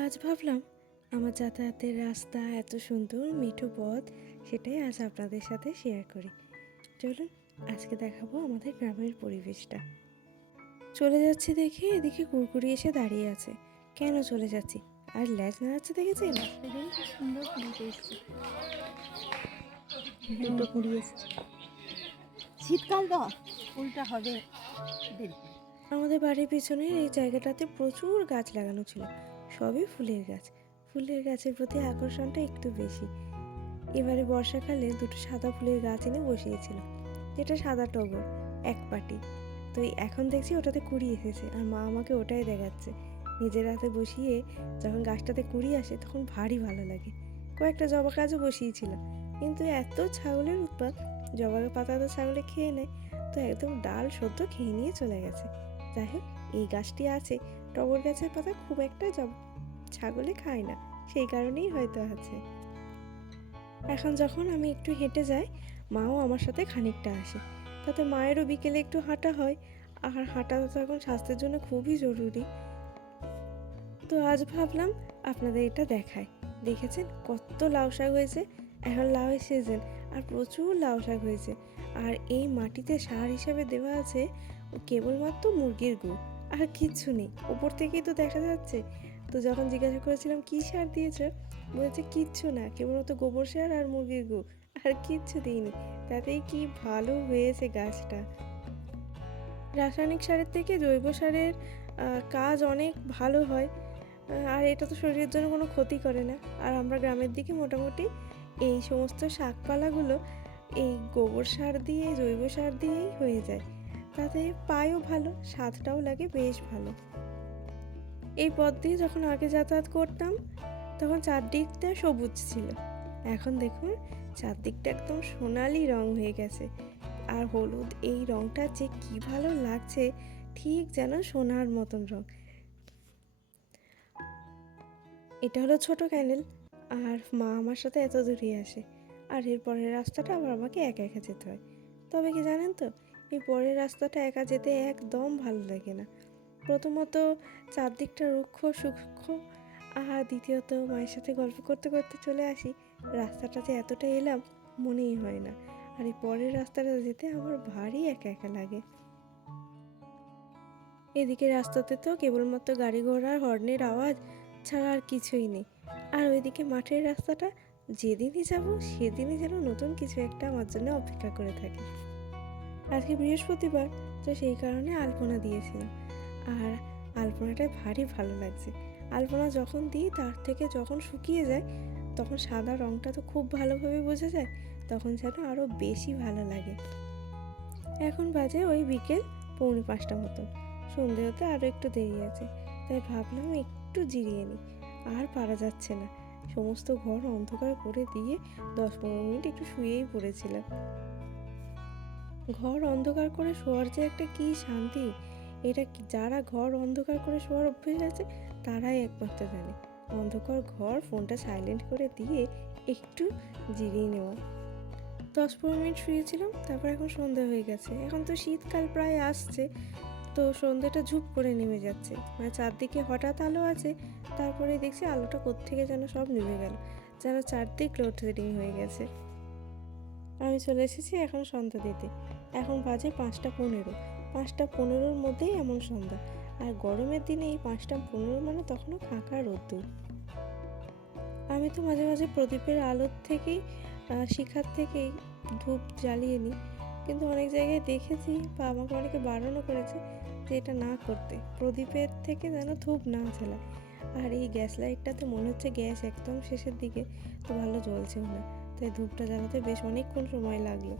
আজ ভাবলাম আমার যাতায়াতের রাস্তা এত সুন্দর মিঠো পথ সেটাই আজ আপনাদের সাথে শেয়ার করি। চলুন আজকে দেখাবো আমাদের গ্রামের পরিবেশটা। চলে যাচ্ছি দেখে এদিকে কুরকুরি এসে দাঁড়িয়ে আছে। কেন চলে যাচ্ছি? আর ল্যাজ নাড়াচ্ছে দেখেছেন? সুন্দর দুটো কুড়ি এসছে। শীতকাল তো। ফুলটা হবে আমাদের বাড়ির পিছনের এই জায়গাটাতে প্রচুর গাছ লাগানো ছিল। সবই ফুলের গাছ। ফুলের গাছের প্রতি আকর্ষণটা একটু বেশি। এবারে বর্ষাকালে দুটো সাদা ফুলের গাছ এনে বসিয়েছিল, যেটা সাদা টগর, এক পাটি। তো এখন দেখছি ওটাতে কুড়ি এসেছে, আর মা আমাকে ওটাই দেখাচ্ছে। নিজের হাতে বসিয়ে যখন গাছটাতে কুড়ি আসে তখন ভারী ভালো লাগে। কয়েকটা জবা গাছও বসিয়েছিলাম কিন্তু এত ছাগলের উৎপাত জবার পাতা তো ছাগলে খেয়ে নেয়, তো একদম ডাল সদ্য খেয়ে নিয়ে চলে গেছে। যাই হোক, এই গাছটি আছে টগর গাছের পাতা খুব একটা ছাগলে খায় না, সেই কারণেই হয়তো আছে। এখন যখন আমি একটু হেঁটে যাই, মাও আমার সাথে খানিকটা আসে। তাতে মায়েরও বিকেলে একটু হাঁটা হয়, আর হাঁটা তো এখন স্বাস্থ্যের জন্য খুবই জরুরি। তো আজ ভাবলাম আপনাদের এটা দেখায় দেখেছেন? কত লাউ শাক হয়েছে? এখন লাউয়ের সিজন আর প্রচুর লাউ শাক হয়েছে। আর এই মাটিতে সার হিসাবে দেওয়া আছে কেবলমাত্র মুরগির গু আর কিচ্ছু নেই। ওপর থেকেই তো দেখা যাচ্ছে। তো যখন জিজ্ঞাসা করেছিলাম, কী সার দিয়েছে? বলেছে কিচ্ছু না, কেবলমাত্র গোবর সার আর মুরগির গু, আর কিচ্ছু দিইনি। তাতেই কি ভালো হয়েছে গাছটা। রাসায়নিক সারের থেকে জৈব সারের কাজ অনেক ভালো হয়। আর এটা তো শরীরের জন্য কোনো ক্ষতি করে না। আর আমরা গ্রামের দিকে মোটামুটি এই সমস্ত শাকপালাগুলো এই গোবর সার দিয়ে, জৈব সার দিয়েই হয়ে যায়। তাতে পায়ও ভালো, স্বাদটাও লাগে বেশ ভালো। এই পথ দিয়ে যখন আগে যাতায়াত করতাম, তখন চারদিকটা সবুজ ছিল। এখন দেখুন, চারদিকটা একদম সোনালি রং হয়ে গেছে। আর হলুদ এই রংটা যে কি ভালো লাগছে, ঠিক যেন সোনার মতন রং। এটা হলো ছোট ক্যানেল। আর মা আমার সাথে এত দূরে আসে। আর এর পরের রাস্তাটা আবার আমাকে একা একা যেতে হয়। তবে কি জানেন তো পরের রাস্তাটা একা যেতে একদম ভালো লাগে না। প্রথমত চারদিকটা রুক্ষ সূক্ষ্ম। আর দ্বিতীয়ত মায়ের সাথে গল্প করতে করতে চলে আসি। রাস্তাটাতে এতটা এলাম, মনেই হয় না। আর এই পরের রাস্তাটা যেতে আমার ভারী একা একা লাগে। এদিকে রাস্তাতে তো কেবলমাত্র গাড়ি ঘোড়ার হর্নের আওয়াজ ছাড়া আর কিছুই নেই। আর ওইদিকে মাঠের রাস্তাটা, যেদিনই যাব সেদিনই যেন নতুন কিছু একটা আমার জন্য অপেক্ষা করে থাকে। আজকে বৃহস্পতিবার, তো সেই কারণে আলপনা দিয়েছিলাম। আর আলপনাটা ভারী ভালো লাগছে। আলপনা যখন দিই, তার থেকে যখন শুকিয়ে যায়, তখন সাদা রঙটা তো খুব ভালোভাবে বোঝা যায়, তখন যেন আরও বেশি ভালো লাগে। এখন বাজে ওই বিকেল পৌনে পাঁচটা মতন সন্ধে হতে আরও একটু দেরি আছে, তাই ভাবলাম একটু জিরিয়ে নিই। আর পারা যাচ্ছে না। সমস্ত ঘর অন্ধকার করে দিয়ে দশ পনেরো মিনিট একটু শুয়েই পড়েছিলাম। ঘর অন্ধকার করে শোয়ার যে একটা কি শান্তি? এটা যারা ঘর অন্ধকার করে শোয়ার অভ্যেস আছে, তারাই একমাত্র জানে। অন্ধকার ঘর ফোনটা সাইলেন্ট করে দিয়ে একটু জিরিয়ে নেওয়া। দশ পনেরো মিনিট শুয়েছিলাম, তারপর এখন সন্ধ্যা হয়ে গেছে। এখন তো শীতকাল প্রায় আসছে, তো সন্ধেটা ঝুপ করে নেমে যাচ্ছে। মানে চারদিকে হঠাৎ আলো আছে, তারপরে দেখছি আলোটা কোত্থেকে যেন সব নেমে গেল। যেন চারদিক লোডশেডিং হয়ে গেছে। আমি চলে এসেছি এখন সন্ধ্যা দিতে। এখন বাজে পাঁচটা পনেরো। পাঁচটা পনেরোর মধ্যেই এমন সন্ধ্যা। আর গরমের দিনে এই পাঁচটা পনেরো মানে তখনও ফাঁকা রোদ্দুর। আমি তো মাঝে মাঝে প্রদীপের আলোর থেকেই শিখার থেকেই ধূপ জ্বালিয়ে নিই। কিন্তু অনেক জায়গায় দেখেছি বা আমাকে অনেকে বারণও করেছে যে এটা না করতে। প্রদীপের থেকে যেন ধূপ না জ্বালায়। আর এই গ্যাস লাইটটাতে মনে হচ্ছে গ্যাস একদম শেষের দিকে, তো ভালো জ্বলছেও না। তাই ধূপটা জ্বালাতে বেশ অনেকক্ষণ সময় লাগল।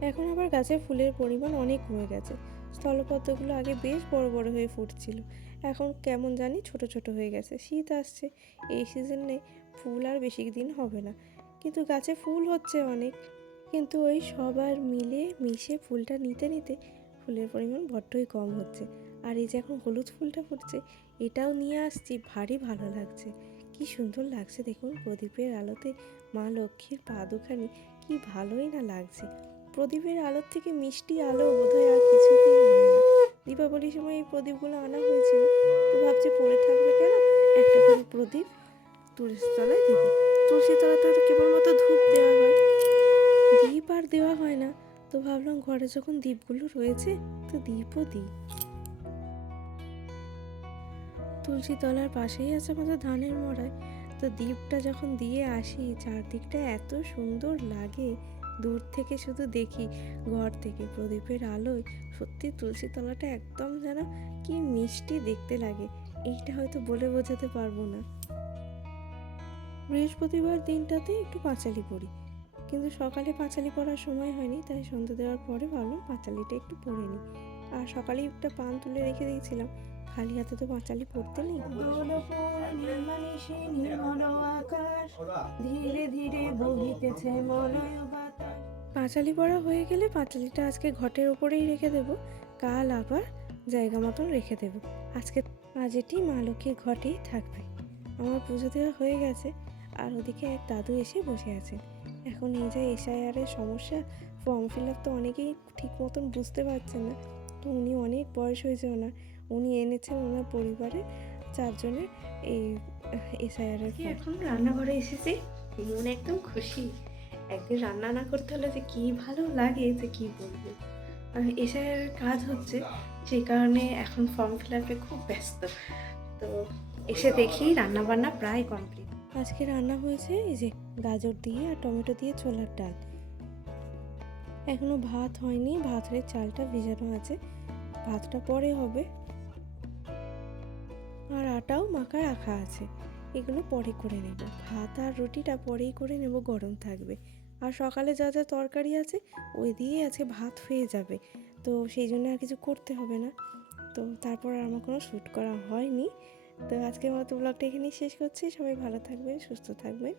এখন আবার গাছে ফুলের পরিমাণ অনেক কমে গেছে। স্থলপদ্মগুলো আগে বেশ বড় বড় হয়ে ফুটছিল। এখন কেমন জানি ছোট ছোট হয়ে গেছে। শীত আসছে, এই সিজনে ফুল আর বেশি দিন হবে না। কিন্তু গাছে ফুল হচ্ছে অনেক। কিন্তু ওই সবার মিলে মিশে ফুলটা নিতে নিতে ফুলের পরিমাণ বড্ডই কম হচ্ছে। আর এই যে এখন হলুদ ফুলটা ফুটছে, এটাও নিয়ে আসছি, ভারী ভালো লাগছে। কি সুন্দর লাগছে দেখুন, প্রদীপের আলোতে মা লক্ষ্মীর পা দুখানি, কি ভালোই না লাগছে। প্রদীপের আলোর থেকে মিষ্টি আলো বোধহয় আর কিছুতেই হয় না। দীপাবলির সময় এই প্রদীপগুলো আনা হয়েছিল। তো ভাবছি পড়ে থাকবে কেন? একটা করে প্রদীপ তুলসী তলায় দিব। তুলসী তলাতে তো কেবলমাত্র ধূপ দেওয়া হয়। দীপ আর দেওয়া হয় না। তো ভাবলাম ঘরে যখন দ্বীপগুলো রয়েছে, তো দ্বীপও দিই। তুলসী তলার পাশেই আছে আমাদের ধানের মড়ায় তো দ্বীপটা যখন দিয়ে আসি, চারদিকটা এত সুন্দর লাগে। দূর থেকে শুধু দেখি, ঘর থেকে প্রদীপের আলোয় সত্যি তুলসী তলাটা একদম যেন কি মিষ্টি দেখতে লাগে, এইটা হয়তো বলে বোঝাতে পারব না। বৃহস্পতিবার দিনটাতে একটু পাঁচালি পড়ি, কিন্তু সকালে পাঁচালি পড়ার সময় হয়নি, তাই সন্ধ্যা দেওয়ার পরে ভাবলাম পাঁচালিটা একটু পড়ে নিই। আর সকালেই একটা পান তুলে রেখে দিয়েছিলাম খালি হাতে তো পাঁচালি পড়তে নেই। ধীরে ধীরে বহিতেছে মলয় পাঁচালি পড়া হয়ে গেলে পাঁচালিটা আজকে ঘটের ওপরেই রেখে দেব। কাল আবার জায়গা মতন রেখে দেব। আজকে আজ এটি মা লক্ষ্মীর ঘটেই থাকবে। আমার পুজো দেওয়া হয়ে গেছে আর ওদিকে এক দাদু এসে বসে আছেন। এখন এই যে এসআইআরের সমস্যা ফর্ম ফিল আপ তো অনেকেই ঠিক মতন বুঝতে পারছেন না। তো উনি অনেক বয়স হয়েছে ওনার। উনি এনেছেন ওনার পরিবারে চারজনের এই এসআইআর এসআইআরের এখন রান্নাঘরে এসেছি? মন একদম খুশি। একদিন রান্না না করতে হলে যে কি ভালো লাগে যে কি বলব। এসআইআর কাজ হচ্ছে সেই কারণে এখন ফর্ম ফিল আপে খুব ব্যস্ত। তো এসে দেখি রান্না বান্না প্রায় কমপ্লিট আজকে রান্না হয়েছে এই যে গাজর দিয়ে আর টমেটো দিয়ে ছোলার ডাল। এখনও ভাত হয়নি ভাতের চালটা ভিজানো আছে। ভাতটা পরে হবে। আর আটাও মাখা রাখা আছে। এগুলো পরে করে নেব। ভাত আর রুটিটা পরেই করে নেব, গরম থাকবে। আর সকালে যা যা তরকারি আছে, ওই দিয়েই আজকে ভাত হয়ে যাবে। তো সেই জন্য আর কিছু করতে হবে না। তো তারপর আর আমার কোনো শ্যুট করা হয়নি। তো আজকের মতো ব্লগটা এখানেই শেষ করছি। সবাই ভালো থাকবেন, সুস্থ থাকবেন।